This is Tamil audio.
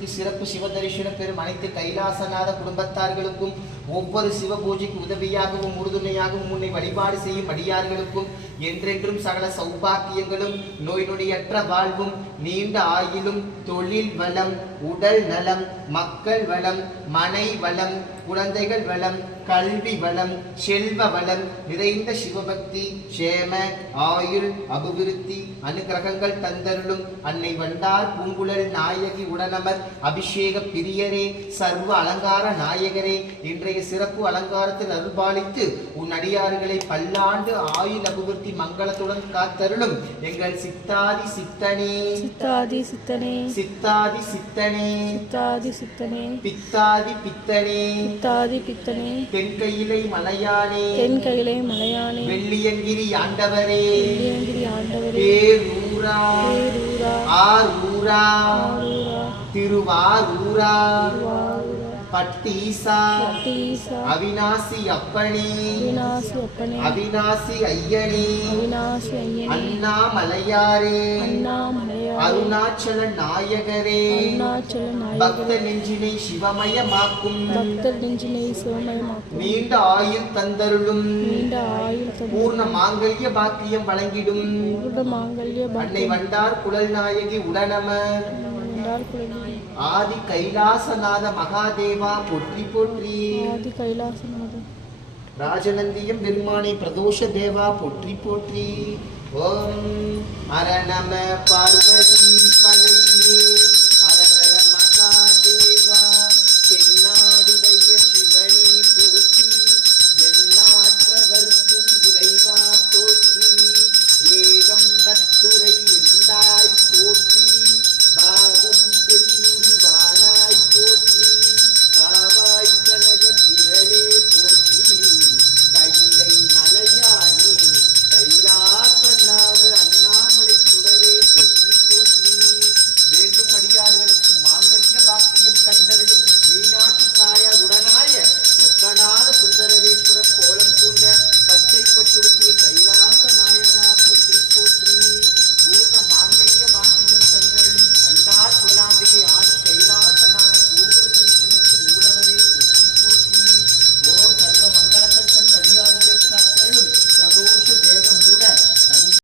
அபிவிருத்தி சிறப்பு சிவதரிசனம் பெறும் அனைத்து கைலாசநாத குடும்பத்தார்களுக்கும் ஒவ்வொரு சிவ பூஜைக்கு உதவியாகவும் உறுதுணையாகவும் உன்னை வழிபாடு செய்யும் அடியார்களுக்கும் என்றென்றும் சகல சௌபாக்கியங்களும் நோய் நொடியற்ற வாழ்வும் நீண்ட ஆயிலும் தொழில் வளம் உடல் நலம் மக்கள் வளம் மனை வளம் குழந்தைகள் வளம் கல்வி வளம் செல்வ வளம் நிறைந்த சிவபக்தி சேம ஆயுள் அபிவிருத்தி அனுகிரகங்கள் தந்தருளும் அன்னை வண்டார் பூங்குழல் நாயகி உடனமர் அபிஷேக பிரியரே சர்வ அலங்கார நாயகரே இன்றைய சிறப்பு அலங்காரத்தில் அருள்பாலித்து உன் அடியார்களை பல்லாண்டு ஆயுள் அபிவிருத்தி மங்களத்துடன் காத்தருளும் எங்கள் சித்தாதி சித்தனே சித்தாதி சித்தனே சித்தாதி சித்தனே சித்தாதி சித்தனே பித்தாதி பித்தனே பித்தாதி பித்தனே தென்கையிலை மலையானே தென்கையிலை மலையானே வெள்ளியங்கிரி ஆண்டவரே வெள்ளியங்கிரி ஆண்டவரே பேரூரா பேரூரா ஆரூரா ஆரூரா திருவாரூரா வாரூரா பட்டீசா பட்டீசா அவிநாசி அப்பனே அவிநாசி அப்பனே அவிநாசி ஐயனே அவிநாசி ஐயனே அண்ணாமலையாரே அண்ணாமலையாரே அருணாச்சல நாயகரே அருணாச்சல நாயகரே பக்த நெஞ்சினை சிவமயமாக்கும் பக்தர் நெஞ்சினை சிவமயமாக்கும் நீண்ட ஆயுள் தந்தருளும் நீண்ட ஆயுள் தந்து பூர்ண மாங்கல்ய பாக்கியம் வழங்கிடும் பூர்ண மாங்கல்ய அன்னை வண்டார் குழல் நாயகி உடனமர் ஆதி கைலாசநாத மகாதேவா போற்றி போற்றி ஆதி கைலாசநாத ராஜநந்தியம் பெருமானை பிரதோஷ தேவா போற்றி போற்றி ஓம் அரணம பார்வதி பதையே